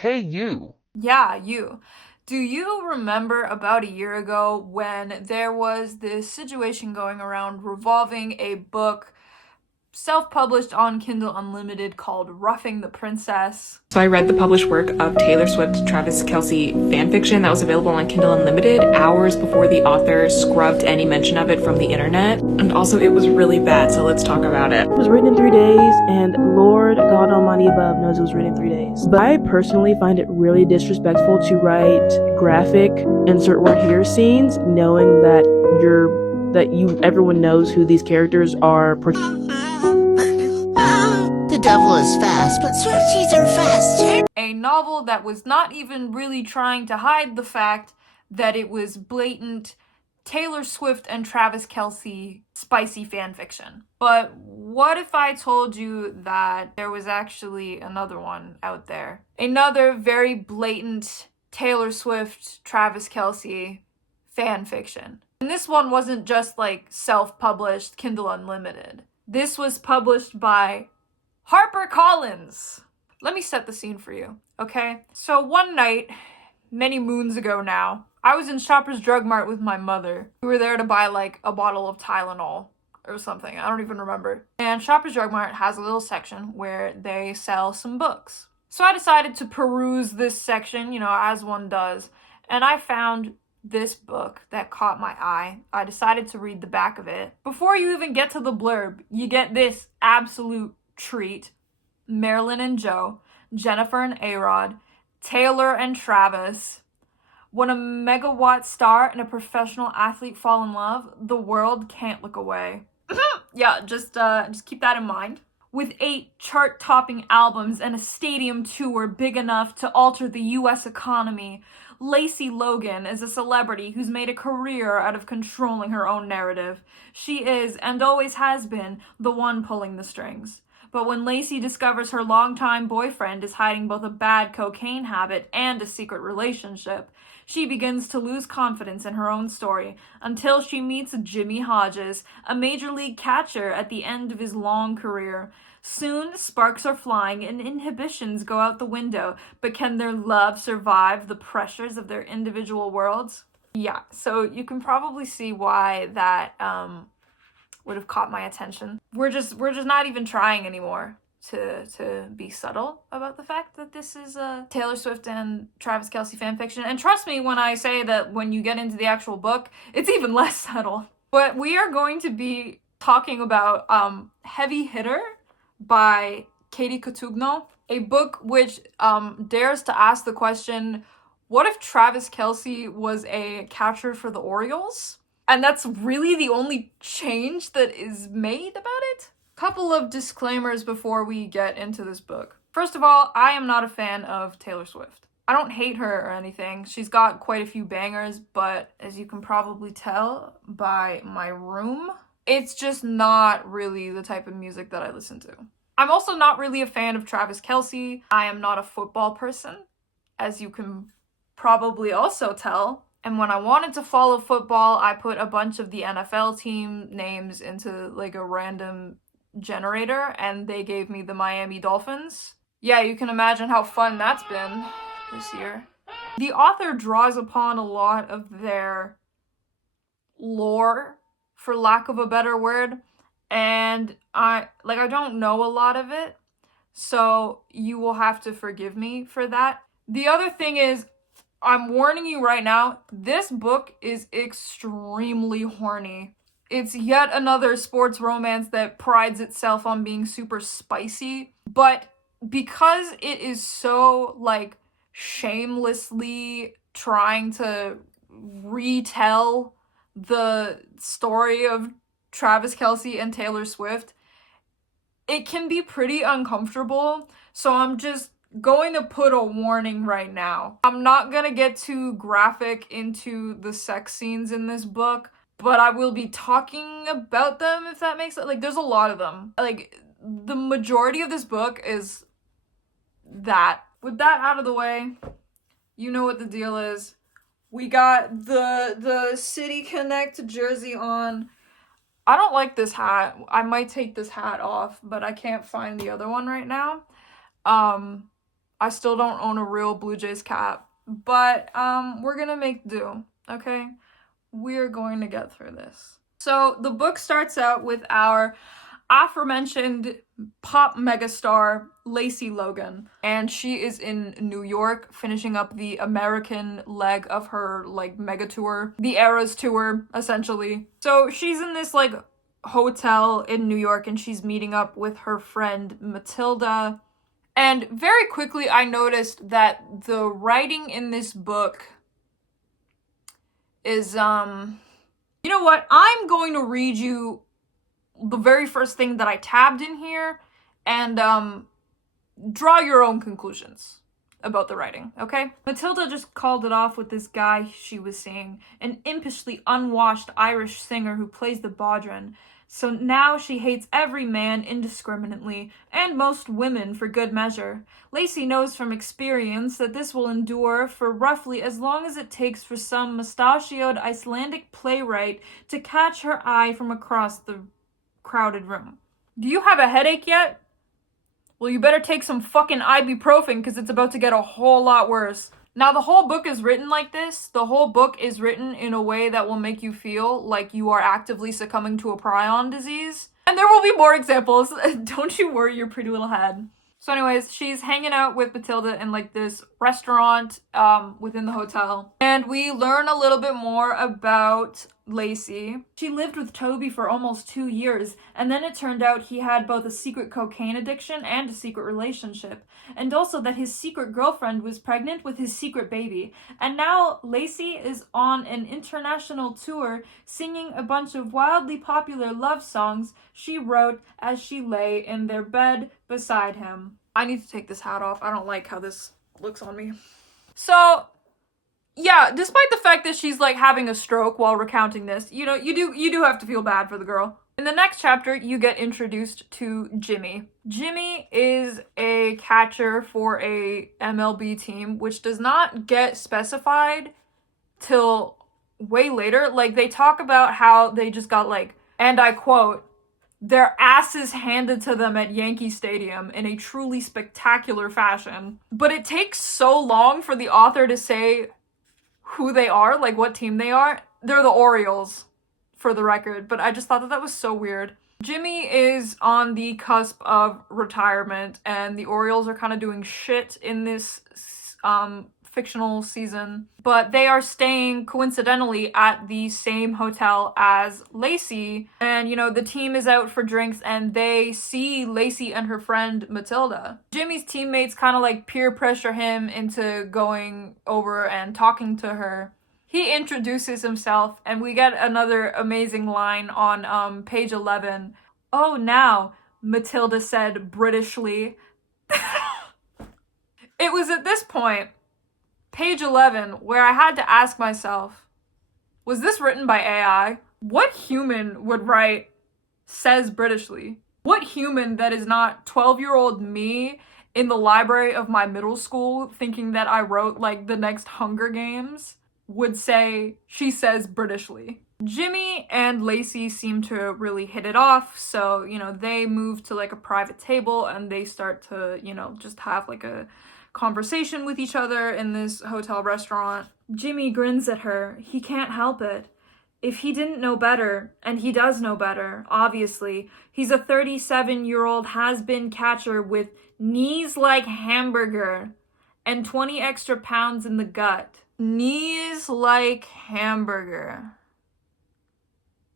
Hey, you. Yeah, you. Do you remember about a year ago when there was this situation going around revolving a book self-published on Kindle Unlimited called Roughing the Princess? So I read the published work of Taylor Swift Travis Kelce fanfiction that was available on Kindle Unlimited hours before the author scrubbed any mention of it from the internet. And also it was really bad, so let's talk about it. It was written in 3 days, and Lord God Almighty above knows it was written in 3 days. But I personally find it really disrespectful to write graphic insert word here scenes knowing that everyone knows who these characters are. The devil is fast, but Swifties are faster. A novel that was not even really trying to hide the fact that it was blatant Taylor Swift and Travis Kelce spicy fanfiction. But what if I told you that there was actually another one out there? Another very blatant Taylor Swift, Travis Kelce fanfiction. And this one wasn't just like self-published Kindle Unlimited. This was published by HarperCollins. Let me set the scene for you, okay? So one night, many moons ago now, I was in Shoppers Drug Mart with my mother. We were there to buy like a bottle of Tylenol or something. I don't even remember. And Shoppers Drug Mart has a little section where they sell some books. So I decided to peruse this section, as one does. And I found this book that caught my eye. I decided to read the back of it. Before you even get to the blurb, you get this absolute treat. Marilyn and Joe, Jennifer and A-Rod, Taylor and Travis. When a megawatt star and a professional athlete fall in love, the world can't look away. Yeah, just keep that in mind. With 8 chart-topping albums and a stadium tour big enough to alter the US economy, Lacey Logan is a celebrity who's made a career out of controlling her own narrative. She is, and always has been, the one pulling the strings. But when Lacey discovers her longtime boyfriend is hiding both a bad cocaine habit and a secret relationship, she begins to lose confidence in her own story until she meets Jimmy Hodges, a major league catcher at the end of his long career. Soon, sparks are flying and inhibitions go out the window, but can their love survive the pressures of their individual worlds? Yeah, so you can probably see why that would have caught my attention. We're just not even trying anymore to be subtle about the fact that this is a Taylor Swift and Travis Kelce fanfiction. And trust me when I say that when you get into the actual book, it's even less subtle. But we are going to be talking about Heavy Hitter by Katie Cotugno, a book which dares to ask the question, what if Travis Kelce was a catcher for the Orioles? And that's really the only change that is made about it. Couple of disclaimers before we get into this book. First of all, I am not a fan of Taylor Swift. I don't hate her or anything. She's got quite a few bangers, but as you can probably tell by my room, it's just not really the type of music that I listen to. I'm also not really a fan of Travis Kelce. I am not a football person, as you can probably also tell. And when I wanted to follow football, I put a bunch of the NFL team names into like a random generator, and they gave me the Miami Dolphins. Yeah, you can imagine how fun that's been this year. The author draws upon a lot of their lore, for lack of a better word, and I don't know a lot of it, so you will have to forgive me for that. The other thing is, I'm warning you right now, this book is extremely horny. It's yet another sports romance that prides itself on being super spicy, but because it is so, shamelessly trying to retell the story of Travis Kelce and Taylor Swift, it can be pretty uncomfortable, so I'm just going to put a warning right now. I'm not gonna get too graphic into the sex scenes in this book, but I will be talking about them, if that makes sense. There's a lot of them. The majority of this book is that. With that out of the way, you know what the deal is. We got the City Connect jersey on. I don't like this hat. I might take this hat off, but I can't find the other one right now. I still don't own a real Blue Jays cap, but we're gonna make do, okay? We're going to get through this. So the book starts out with our aforementioned pop megastar Lacey Logan, and she is in New York finishing up the American leg of her like mega tour, the Eras tour essentially. So she's in this like hotel in New York and she's meeting up with her friend Matilda. And very quickly I noticed that the writing in this book is you know what? I'm going to read you the very first thing that I tabbed in here and draw your own conclusions about the writing, okay? Matilda just called it off with this guy she was seeing, an impishly unwashed Irish singer who plays the bodhrán. So now she hates every man indiscriminately, and most women for good measure. Lacey knows from experience that this will endure for roughly as long as it takes for some mustachioed Icelandic playwright to catch her eye from across the crowded room. Do you have a headache yet? Well, you better take some fucking ibuprofen because it's about to get a whole lot worse. Now, the whole book is written like this. The whole book is written in a way that will make you feel like you are actively succumbing to a prion disease. And there will be more examples. Don't you worry your pretty little head. So anyways, she's hanging out with Matilda in like this restaurant within the hotel. And we learn a little bit more about Lacey. She lived with Toby for almost 2 years, and then it turned out he had both a secret cocaine addiction and a secret relationship, and also that his secret girlfriend was pregnant with his secret baby. And now Lacey is on an international tour singing a bunch of wildly popular love songs she wrote as she lay in their bed beside him. I need to take this hat off. I don't like how this looks on me. So yeah, despite the fact that she's like having a stroke while recounting this, you know, you do have to feel bad for the girl. In the next chapter, you get introduced to Jimmy. Jimmy is a catcher for a MLB team, which does not get specified till way later. Like, they talk about how they just got like, and I quote, their asses handed to them at Yankee Stadium in a truly spectacular fashion. But it takes so long for the author to say who they are, like what team they are. They're the Orioles, for the record, but I just thought that that was so weird. Jimmy is on the cusp of retirement, and the Orioles are kind of doing shit in this fictional season, but they are staying coincidentally at the same hotel as Lacey, and you know, the team is out for drinks and they see Lacey and her friend Matilda. Jimmy's teammates kind of like peer pressure him into going over and talking to her. He introduces himself and we get another amazing line on page 11. "Oh, now," Matilda said Britishly. It was at this point, page 11, where I had to ask myself, was this written by AI? What human would write "says Britishly"? What human that is not 12-year-old me in the library of my middle school thinking that I wrote like the next Hunger Games would say "she says Britishly"? Jimmy and Lacey seem to really hit it off, so, you know, they move to like a private table and they start to, you know, just have like a conversation with each other in this hotel restaurant. Jimmy grins at her. He can't help it. If he didn't know better, and he does know better, obviously, he's a 37-year-old has-been catcher with knees like hamburger and 20 extra pounds in the gut. Knees like hamburger.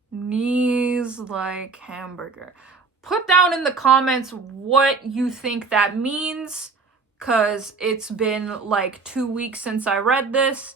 Knees like hamburger. Put down in the comments what you think that means, because it's been like 2 weeks since I read this,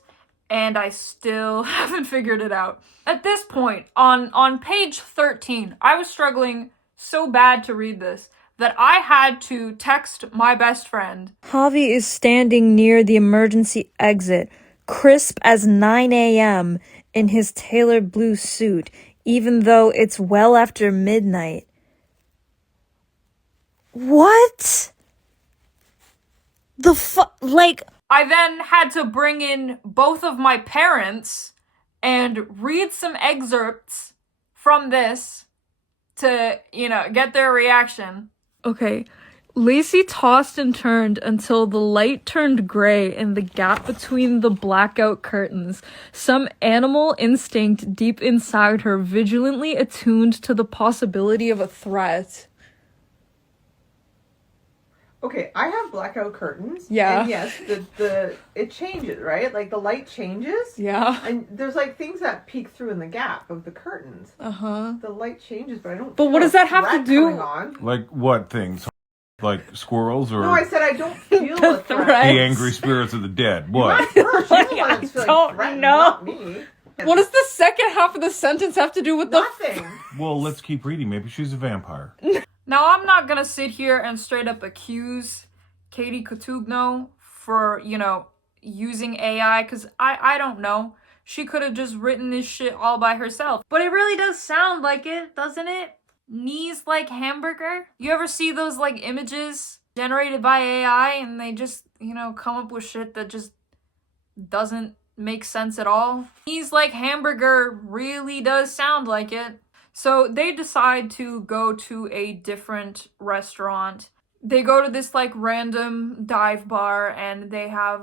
and I still haven't figured it out. At this point, on page 13, I was struggling so bad to read this that I had to text my best friend. Javi is standing near the emergency exit, crisp as 9 a.m. in his tailored blue suit, even though it's well after midnight. What? I then had to bring in both of my parents and read some excerpts from this to, you know, get their reaction. Okay, Lacey tossed and turned until the light turned gray in the gap between the blackout curtains. Some animal instinct deep inside her vigilantly attuned to the possibility of a threat. Okay, I have blackout curtains. Yeah. And yes, it changes, right? Like the light changes. Yeah. And there's like things that peek through in the gap of the curtains. Uh-huh. The light changes, but I don't. But what does that have to do? Like what things? Like squirrels or No, I said I don't feel a threat. the angry spirits of the dead? What? Not her. She's the one that's feeling don't threatened, know. not me. What does the second half of the sentence have to do with the... Nothing. Well, let's keep reading. Maybe she's a vampire. Now, I'm not gonna sit here and straight up accuse Katie Cotugno for, using AI, because I don't know. She could have just written this shit all by herself. But it really does sound like it, doesn't it? Knees like hamburger? You ever see those, images generated by AI and they just, come up with shit that just doesn't make sense at all? Knees like hamburger really does sound like it. So they decide to go to a different restaurant. They go to this random dive bar and they have,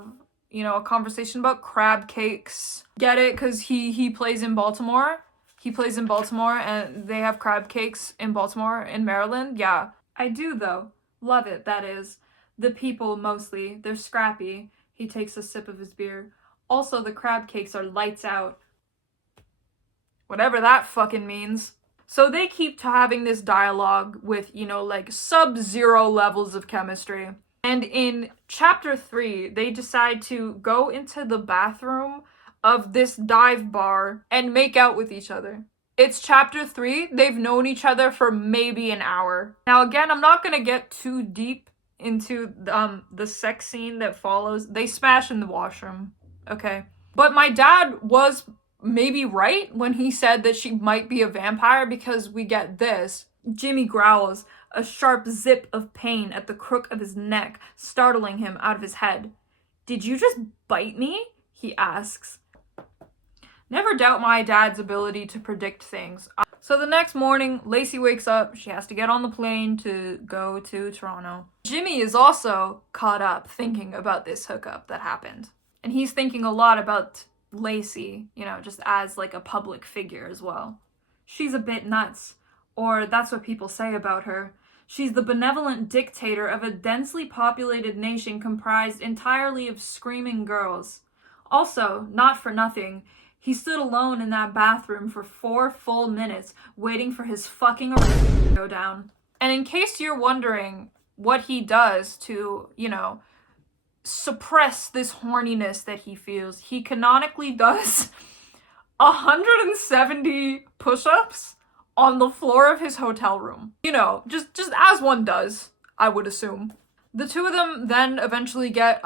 a conversation about crab cakes. Get it? Because he plays in Baltimore. He plays in Baltimore and they have crab cakes in Baltimore, in Maryland. Yeah, I do though. Love it, that is. The people mostly, they're scrappy. He takes a sip of his beer. Also, the crab cakes are lights out. Whatever that fucking means. So they keep having this dialogue with, sub-zero levels of chemistry. And in chapter 3, they decide to go into the bathroom of this dive bar and make out with each other. It's chapter 3. They've known each other for maybe an hour. Now, again, I'm not gonna get too deep into the sex scene that follows. They smash in the washroom, okay? But my dad was maybe right when he said that she might be a vampire, because we get this. Jimmy growls, a sharp zip of pain at the crook of his neck, startling him out of his head. "Did you just bite me?" he asks. Never doubt my dad's ability to predict things. So the next morning, Lacey wakes up. She has to get on the plane to go to Toronto. Jimmy is also caught up thinking about this hookup that happened. And he's thinking a lot about Lacey, just as a public figure as well. She's a bit nuts, or that's what people say about her. She's the benevolent dictator of a densely populated nation comprised entirely of screaming girls. Also, not for nothing, he stood alone in that bathroom for 4 full minutes waiting for his fucking to go down. And in case you're wondering what he does to, suppress this horniness that he feels, he canonically does 170 push-ups on the floor of his hotel room. Just as one does, I would assume. The two of them then eventually get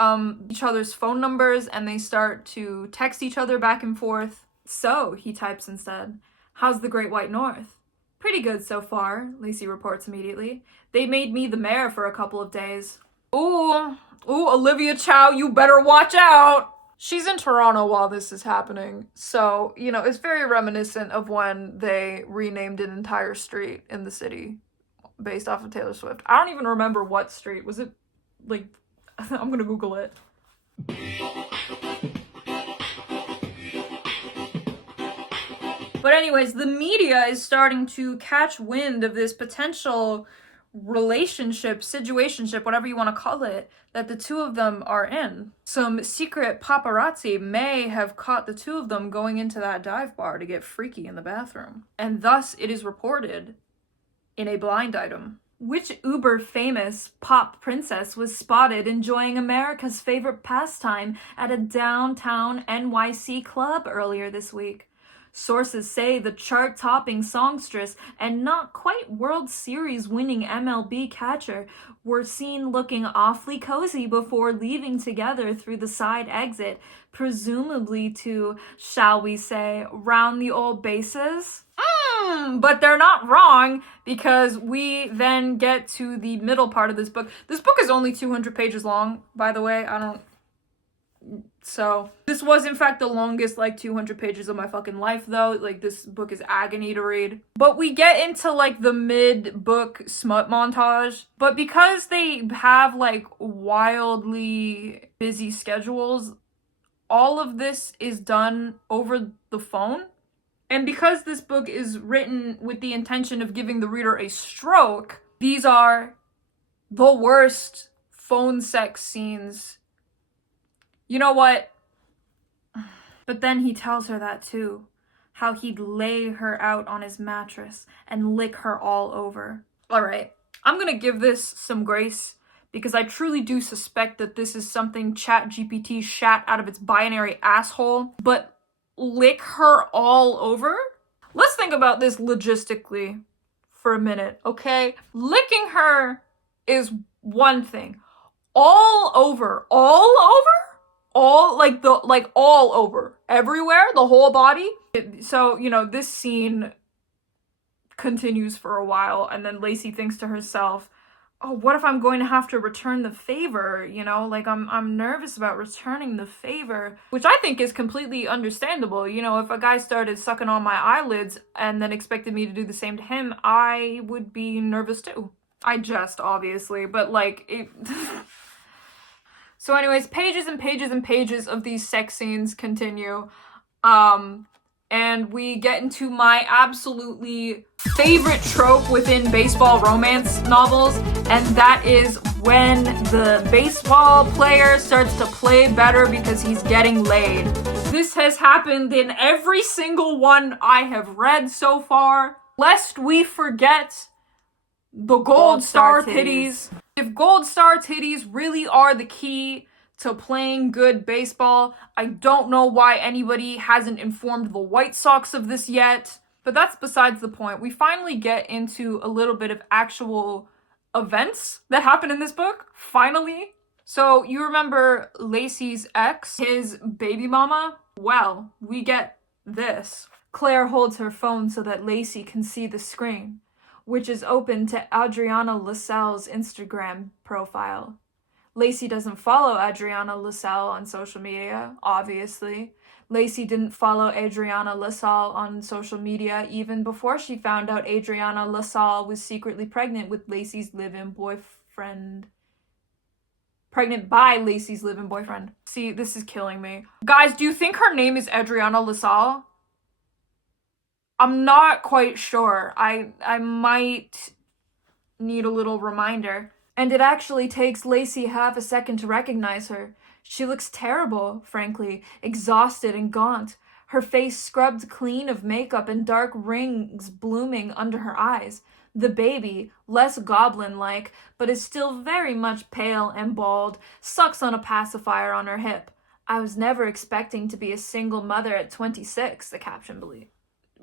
each other's phone numbers and they start to text each other back and forth. "So," he types instead, "how's the Great White North?" "Pretty good so far," Lacey reports immediately. "They made me the mayor for a couple of days." Ooh, Olivia Chow, you better watch out! She's in Toronto while this is happening, so, it's very reminiscent of when they renamed an entire street in the city based off of Taylor Swift. I don't even remember what street. Was it, I'm gonna Google it. But anyways, the media is starting to catch wind of this potential relationship, situationship, whatever you want to call it, that the two of them are in. Some secret paparazzi may have caught the two of them going into that dive bar to get freaky in the bathroom. And thus it is reported in a blind item. Which uber famous pop princess was spotted enjoying America's favorite pastime at a downtown NYC club earlier this week? Sources say the chart-topping songstress and not quite World Series winning MLB catcher were seen looking awfully cozy before leaving together through the side exit, presumably to, shall we say, round the old bases. But they're not wrong, because we then get to the middle part of this book. This book is only 200 pages long, by the way. So this was in fact the longest like 200 pages of my fucking life though. Like this book is agony to read. But we get into like the mid-book smut montage. But because they have like wildly busy schedules, all of this is done over the phone. And because this book is written with the intention of giving the reader a stroke, these are the worst phone sex scenes. You know what? But then he tells her that too. How he'd lay her out on his mattress and lick her all over. Alright, I'm gonna give this some grace because I truly do suspect that this is something ChatGPT shat out of its binary asshole. But lick her all over? Let's think about this logistically for a minute, okay? Licking her is one thing. All over? All all over, everywhere, the whole body. So, you know, this scene continues for a while, and then Lacey thinks to herself, oh, what if I'm going to have to return the favor? You know, like I'm nervous about returning the favor, which I think is completely understandable. You know, if a guy started sucking on my eyelids and then expected me to do the same to him, I would be nervous too. I jest, obviously, but like it. So anyways, pages and pages and pages of these sex scenes continue. And we get into my absolutely favorite trope within baseball romance novels, and that is when the baseball player starts to play better because he's getting laid. This has happened in every single one I have read so far. Lest we forget the gold star titties. If gold star titties really are the key to playing good baseball, I don't know why anybody hasn't informed the White Sox of this yet, but that's besides the point. We finally get into a little bit of actual events that happen in this book, finally. So you remember Lacey's ex, his baby mama? Well, we get this. Claire holds her phone so that Lacey can see the screen, which is open to Adriana Lassalle's Instagram profile. Lacey doesn't follow Adriana Lassalle on social media, obviously. Lacey didn't follow Adriana Lassalle on social media even before she found out Adriana Lassalle was secretly pregnant with Lacey's live-in boyfriend. Pregnant by Lacey's live-in boyfriend. See, this is killing me. Guys, do you think her name is Adriana Lassalle? I'm not quite sure. I might need a little reminder. And it actually takes Lacey half a second to recognize her. She looks terrible, frankly, exhausted and gaunt, her face scrubbed clean of makeup and dark rings blooming under her eyes. The baby, less goblin-like, but is still very much pale and bald, sucks on a pacifier on her hip. I was never expecting to be a single mother at 26, the caption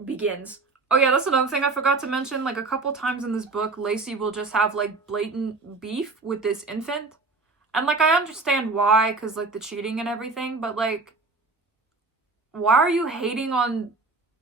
begins. Oh yeah, that's another thing I forgot to mention. Like a couple times in this book, Lacey will just have like blatant beef with this infant. And like I understand why, because like the cheating and everything, but like why are you hating on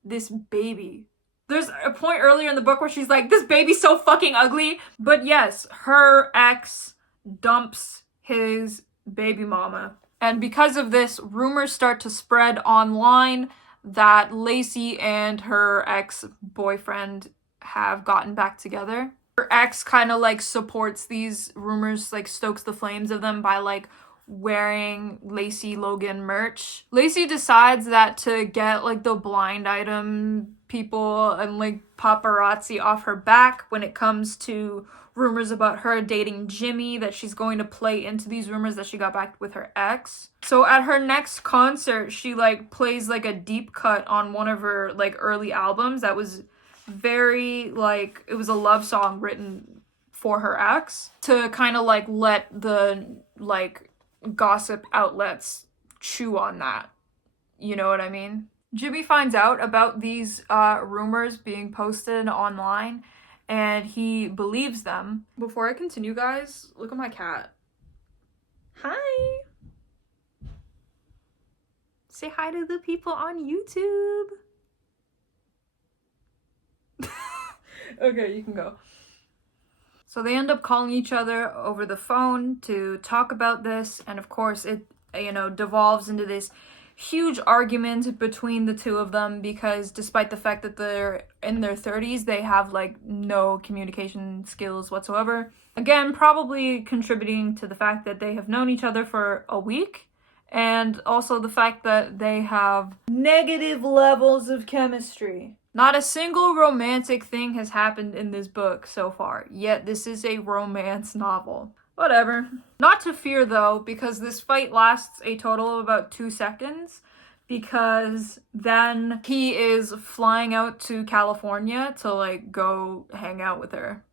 this baby? There's a point earlier in the book where she's like, this baby's so fucking ugly. But yes, her ex dumps his baby mama. And because of this, rumors start to spread online that Lacey and her ex-boyfriend have gotten back together. Her ex kind of like supports these rumors, like stokes the flames of them by like wearing Lacey Logan merch. Lacey decides that to get like the blind item people and like paparazzi off her back when it comes to rumors about her dating Jimmy, that she's going to play into these rumors that she got back with her ex. So at her next concert, she like plays like a deep cut on one of her like early albums that was very like, it was a love song written for her ex to kind of like let the like gossip outlets chew on that. You know what I mean? Jimmy finds out about these rumors being posted online and he believes them. Before I continue, guys, look at my cat. Hi. Say hi to the people on YouTube. Okay, you can go. So they end up calling each other over the phone to talk about this, and of course it devolves into this huge argument between the two of them because despite the fact that they're in their 30s, they have like no communication skills whatsoever. Again, probably contributing to the fact that they have known each other for a week, and also the fact that they have negative levels of chemistry. Not a single romantic thing has happened in this book so far, yet this is a romance novel. Whatever. Not to fear though, because this fight lasts a total of about 2 seconds, because then he is flying out to California to like go hang out with her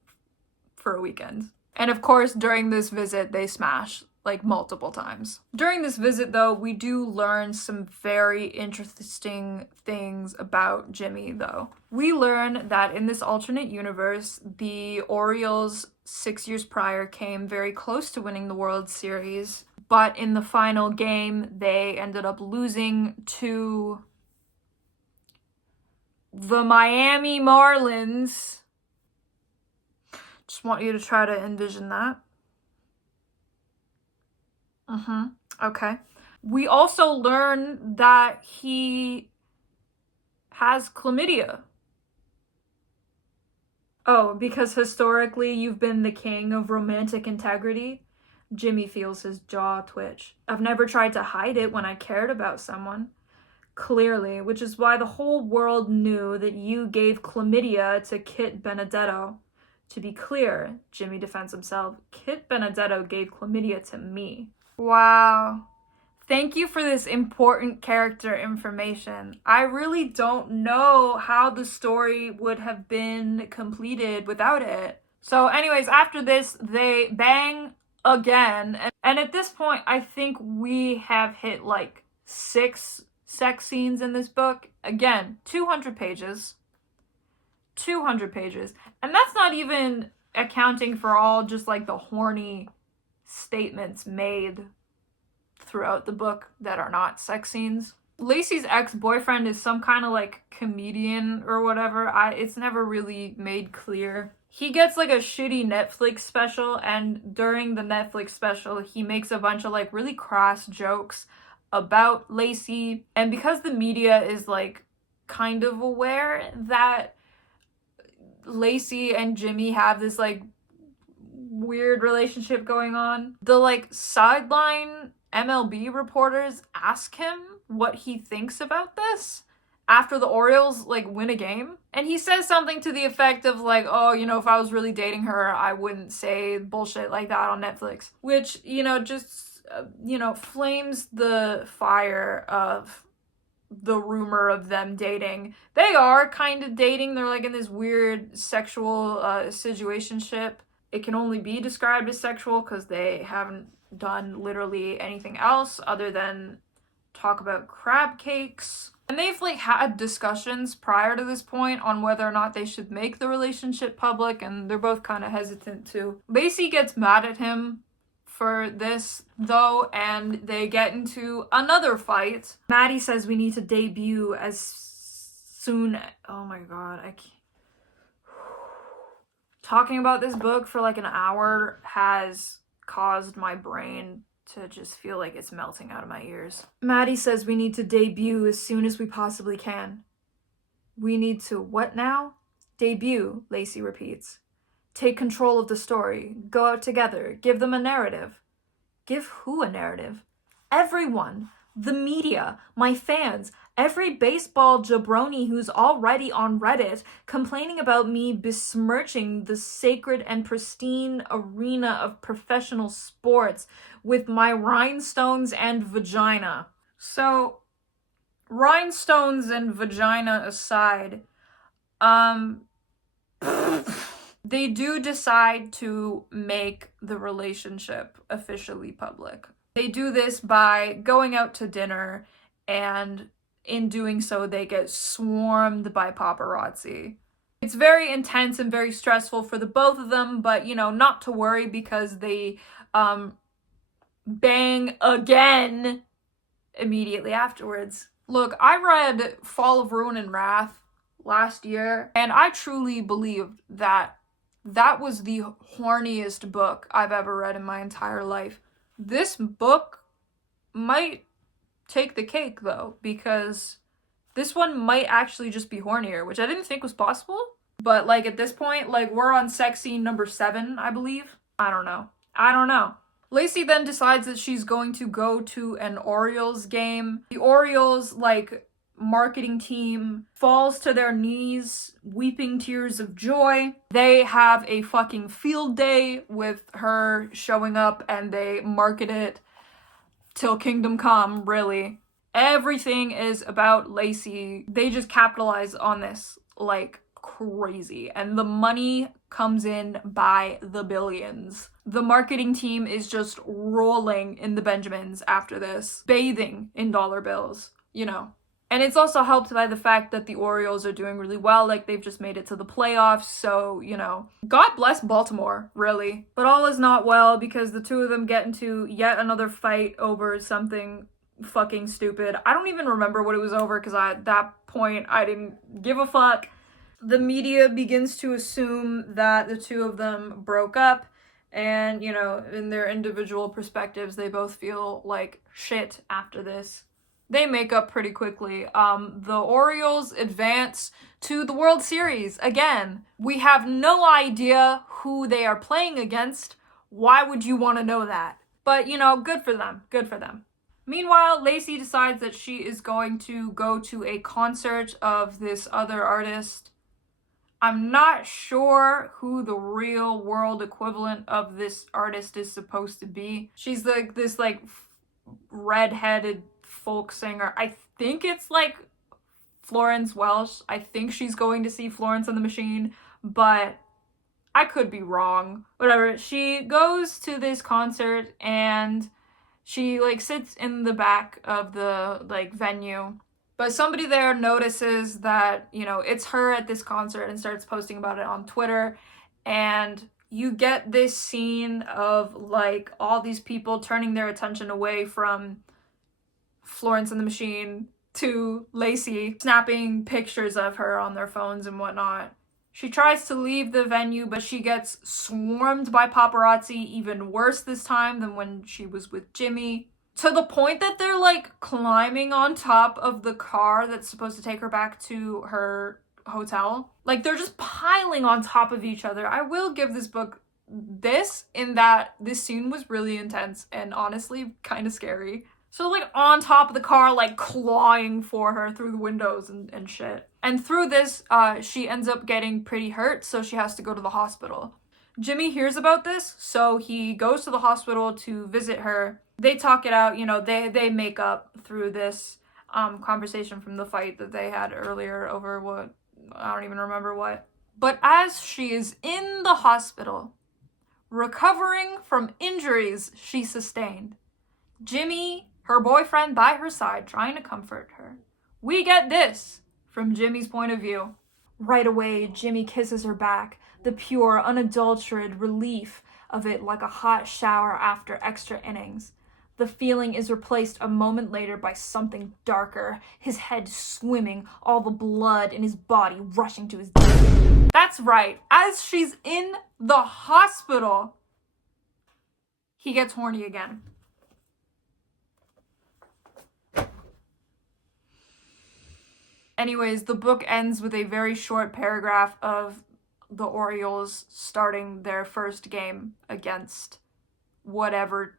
for a weekend. And of course, during this visit, they smash like multiple times. During this visit though, we do learn some very interesting things about Jimmy though. We learn that in this alternate universe, the Orioles 6 years prior came very close to winning the World Series, but in the final game, they ended up losing to the Miami Marlins. Just want you to try to envision that. Okay. We also learn that he has chlamydia. Oh, because historically you've been the king of romantic integrity? Jimmy feels his jaw twitch. I've never tried to hide it when I cared about someone. Clearly, which is why the whole world knew that you gave chlamydia to Kit Benedetto. To be clear, Jimmy defends himself, Kit Benedetto gave chlamydia to me. Wow. Thank you for this important character information. I really don't know how the story would have been completed without it. So anyways, after this, they bang again. And at this point, I think we have hit like 6 sex scenes in this book. Again, 200 pages. 200 pages. And that's not even accounting for all just like the horny statements made throughout the book that are not sex scenes. Lacey's ex-boyfriend is some kind of like comedian or whatever. It's never really made clear. He gets like a shitty Netflix special, and during the Netflix special, he makes a bunch of like really crass jokes about Lacey. And because the media is like kind of aware that Lacey and Jimmy have this like weird relationship going on, the like sideline MLB reporters ask him what he thinks about this after the Orioles like win a game, and he says something to the effect of like, oh, if I was really dating her, I wouldn't say bullshit like that on Netflix, which just flames the fire of the rumor of them dating. They are kind of dating. They're like in this weird sexual situationship. It can only be described as sexual because they haven't done literally anything else other than talk about crab cakes. And they've like had discussions prior to this point on whether or not they should make the relationship public, and they're both kind of hesitant to. Lacey gets mad at him for this though, and they get into another fight. Maddie says we need to debut as soon. Oh my god, I can't. Talking about this book for like an hour has caused my brain to just feel like it's melting out of my ears. Maddie says we need to debut as soon as we possibly can. We need to what now? Debut, Lacey repeats. Take control of the story. Go out together. Give them a narrative. Give who a narrative? Everyone. The media. My fans. Every baseball jabroni who's already on Reddit complaining about me besmirching the sacred and pristine arena of professional sports with my rhinestones and vagina. So, rhinestones and vagina aside, they do decide to make the relationship officially public. They do this by going out to dinner, and in doing so, they get swarmed by paparazzi. It's very intense and very stressful for the both of them, but, not to worry because they bang again immediately afterwards. Look, I read Fall of Ruin and Wrath last year, and I truly believed that that was the horniest book I've ever read in my entire life. This book might take the cake though, because this one might actually just be hornier, which I didn't think was possible. But like at this point, like we're on sex scene number 7, I believe. I don't know. Lacey then decides that she's going to go to an Orioles game. The Orioles, like, marketing team falls to their knees, weeping tears of joy. They have a fucking field day with her showing up, and they market it till kingdom come, really. Everything is about Lacey. They just capitalize on this like crazy, and the money comes in by the billions. The marketing team is just rolling in the Benjamins after this, bathing in dollar bills, you know. And it's also helped by the fact that the Orioles are doing really well, like they've just made it to the playoffs, so, you know, God bless Baltimore, really. But all is not well because the two of them get into yet another fight over something fucking stupid. I don't even remember what it was over because at that point I didn't give a fuck. The media begins to assume that the two of them broke up, and, you know, in their individual perspectives, they both feel like shit after this. They make up pretty quickly. The Orioles advance to the World Series again. We have no idea who they are playing against. Why would you want to know that? But, you know, good for them. Good for them. Meanwhile, Lacey decides that she is going to go to a concert of this other artist. I'm not sure who the real world equivalent of this artist is supposed to be. She's like this like red-headed folk singer. I think it's like Florence Welch. I think she's going to see Florence and the Machine, but I could be wrong. Whatever. She goes to this concert and she like sits in the back of the like venue. But somebody there notices that, you know, it's her at this concert and starts posting about it on Twitter. And you get this scene of like all these people turning their attention away from Florence and the Machine to Lacey, snapping pictures of her on their phones and whatnot. She tries to leave the venue, but she gets swarmed by paparazzi, even worse this time than when she was with Jimmy. To the point that they're like climbing on top of the car that's supposed to take her back to her hotel. Like they're just piling on top of each other. I will give this book this in that this scene was really intense and honestly kind of scary. So like on top of the car, like clawing for her through the windows and shit. And through this, she ends up getting pretty hurt, so she has to go to the hospital. Jimmy hears about this, so he goes to the hospital to visit her. They talk it out, you know, they make up through this conversation from the fight that they had earlier over what, I don't even remember what. But as she is in the hospital, recovering from injuries she sustained, Jimmy, her boyfriend by her side, trying to comfort her. We get this from Jimmy's point of view. Right away, Jimmy kisses her back, the pure, unadulterated relief of it like a hot shower after extra innings. The feeling is replaced a moment later by something darker, his head swimming, all the blood in his body rushing to his death. That's right, as she's in the hospital, he gets horny again. Anyways, the book ends with a very short paragraph of the Orioles starting their first game against whatever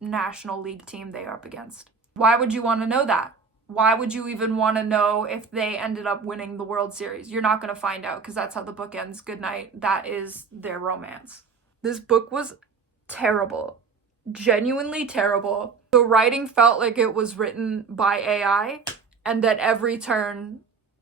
National League team they are up against. Why would you want to know that? Why would you even want to know if they ended up winning the World Series? You're not going to find out because that's how the book ends. Good night. That is their romance. This book was terrible. Genuinely terrible. The writing felt like it was written by AI, and that every turn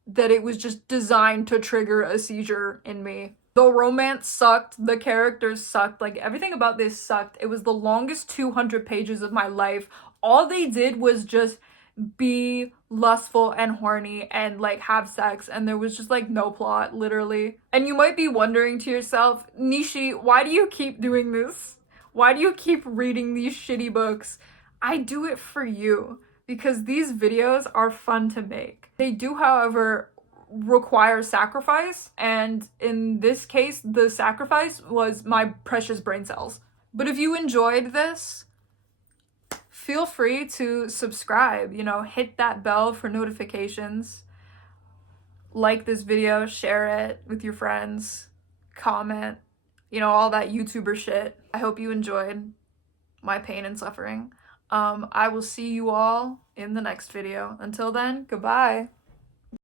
that it was just designed to trigger a seizure in me. The romance sucked, the characters sucked, like everything about this sucked. It was the longest 200 pages of my life. All they did was just be lustful and horny and like have sex, and there was just like no plot, literally. And you might be wondering to yourself, Nishi, why do you keep doing this? Why do you keep reading these shitty books? I do it for you, because these videos are fun to make. They do, however, require sacrifice, and in this case, the sacrifice was my precious brain cells. But if you enjoyed this, feel free to subscribe, you know, hit that bell for notifications. Like this video, share it with your friends, comment, you know, all that YouTuber shit. I hope you enjoyed my pain and suffering. I will see you all in the next video. Until then, goodbye.